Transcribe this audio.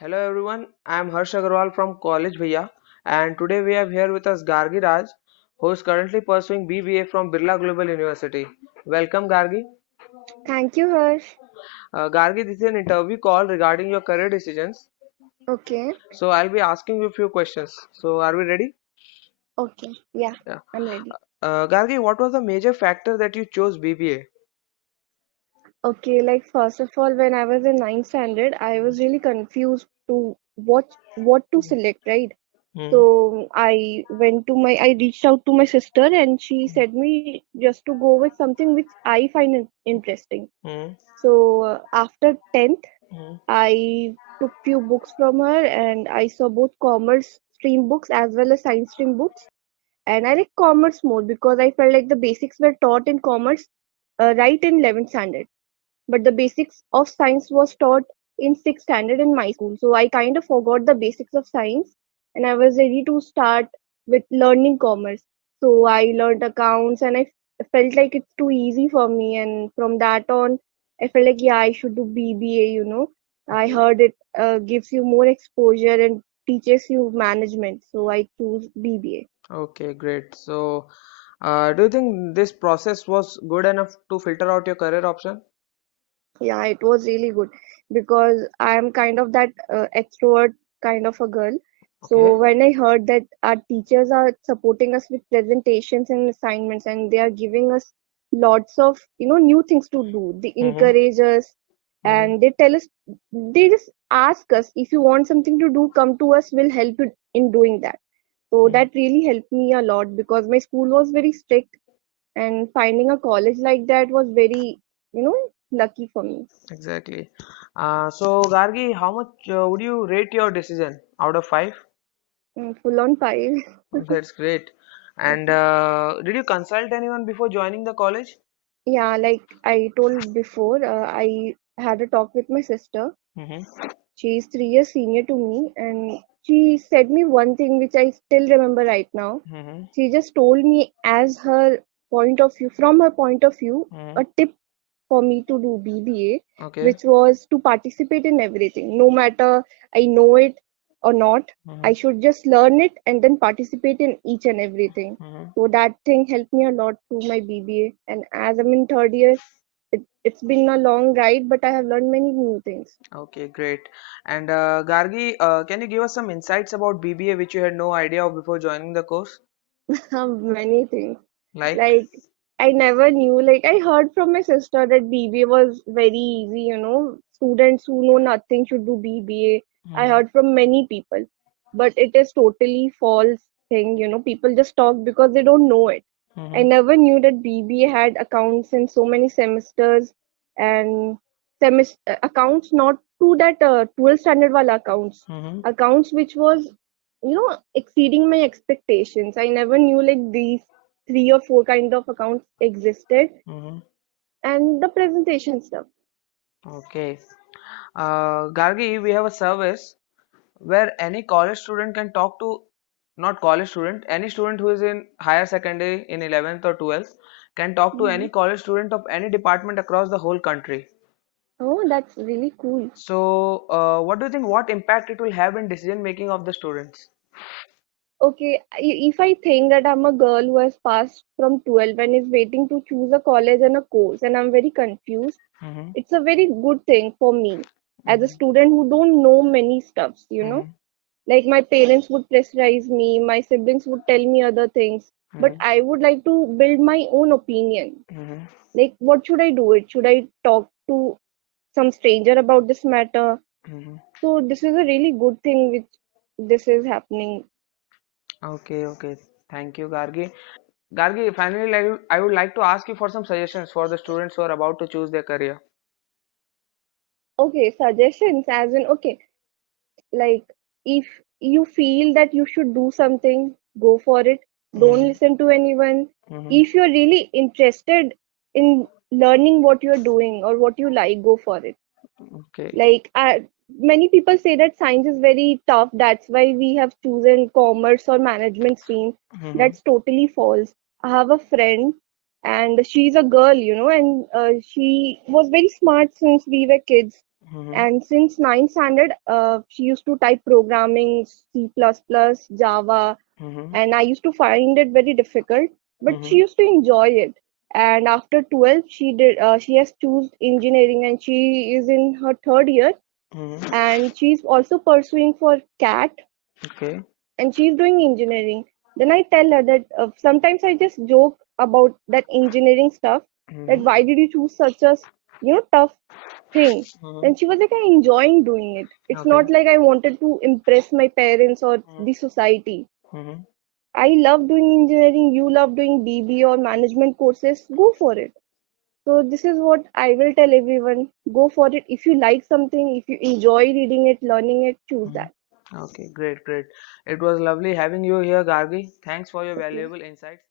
Hello everyone, I am Harsh Agarwal from College Bhaiya, and today we have here with us Gargi Raj, who is currently pursuing BBA from Birla Global University. Welcome Gargi. Thank you, Harsh. Gargi, this is an interview call regarding your career decisions. Okay, So I'll be asking you a few questions. So are we ready? okay, yeah, Yeah. I'm ready. Gargi, what was the major factor that you chose BBA? Okay, like first of all, when I was in ninth standard, I was really confused to what to select, right? Hmm. So I reached out to my sister, and she said me just to go with something which I find interesting. Hmm. So after 10th, Hmm. I took few books from her, and I saw both commerce stream books as well as science stream books. And I like commerce more because I felt like the basics were taught in commerce right in 11th standard, but the basics of science was taught in 6th standard in my school. So I kind of forgot the basics of science, and I was ready to start with learning commerce. So I learned accounts, and felt like it's too easy for me. And from that on, I felt like, yeah, I should do BBA. I Okay. heard it gives you more exposure and teaches you management. So I choose BBA. Okay, great. So, do you think this process was good enough to filter out your career option? Yeah, it was really good because I'm kind of that extrovert kind of a girl. So Okay. when I heard that our teachers are supporting us with presentations and assignments, and they are giving us lots of new things to do, they Mm-hmm. encourage us, Mm-hmm. and they tell us, they just ask us, if you want something to do, come to us, we'll help you in doing that. So Mm-hmm. that really helped me a lot because my school was very strict, and finding a college like that was very lucky for me. Exactly. So, Gargi, how much would you rate your decision out of 5? Full on five. That's great. And Okay. did you consult anyone before joining the college? Yeah, like I told before, I had a talk with my sister. Mm-hmm. She's 3 years senior to me, and she said me one thing which I still remember right now. Mm-hmm. She just told me as her point of view, from her point of view, Mm-hmm. a tip for me to do BBA, Okay. which was to participate in everything, no matter I know it or not. I Mm-hmm. should just learn it and then participate in each and everything. Mm-hmm. So that thing helped me a lot through my BBA. And as I'm in third year, it's been a long ride, but I have learned many new things. Okay, great. And Gargi, can you give us some insights about BBA which you had no idea of before joining the course? Many things. Like? Like I never knew. Like I heard from my sister that BBA was very easy. Students who know nothing should do BBA. I Mm-hmm. heard from many people, but it is totally false thing. People just talk because they don't know it. I Mm-hmm. never knew that BBA had accounts in so many semesters, and accounts not to that 12th standard wala accounts, Mm-hmm. accounts which was exceeding my expectations. I never knew like these three or four kind of accounts existed, Mm-hmm. and the presentation stuff. Okay. Gargi, we have a service where any college student can talk to, not college student, any student who is in higher secondary in 11th or 12th can talk to Mhm. any college student of any department across the whole country. Oh, that's really cool. So, what do you think? What impact it will have in decision making of the students? Okay, if I think that I'm a girl who has passed from 12 and is waiting to choose a college and a course, and I'm very confused, Mm-hmm. it's a very good thing for me as a Mm-hmm. student who don't know many stuffs. Mm-hmm. Like my parents would pressurize me, my siblings would tell me other things, but I would like to build my own opinion. Mm-hmm. Like, what should I do? It should I talk to some stranger about this matter? Mm-hmm. So this is a really good thing which this is happening. Okay, okay. Thank you, Gargi. Gargi, finally, I would like to ask you for some suggestions for the students who are about to choose their career. Okay, suggestions as in, okay, like if you feel that you should do something, go for it. Don't Mm-hmm. listen to anyone. Mm-hmm. If you're really interested in learning what you're doing or what you like, go for it. Okay. Like many people say that science is very tough, that's why we have chosen commerce or management stream. Mm-hmm. That's totally false. I have a friend, and she's a girl, and she was very smart since we were kids, Mm-hmm. And since ninth standard, she used to type programming, C++, Java, Mm-hmm. and I used to find it very difficult, but she Mm-hmm. used to enjoy it. And after 12, she has chosen engineering, and she is in her third year, Mm-hmm. and she's also pursuing for CAT, Okay. and she's doing engineering. Then I tell her that sometimes I just joke about that engineering stuff, that Mm-hmm. why did you choose such a tough thing? Mm-hmm. Then she was like, I enjoying doing it. It's Okay. not like I wanted to impress my parents or the society. Mm-hmm. I love doing engineering, you love doing BB or management courses, go for it. So this is what I will tell everyone. Go for it. If you like something, if you enjoy reading it, learning it, choose Mhm. that. Okay, great, great. It was lovely having you here, Gargi. Thanks for your Okay. valuable insights.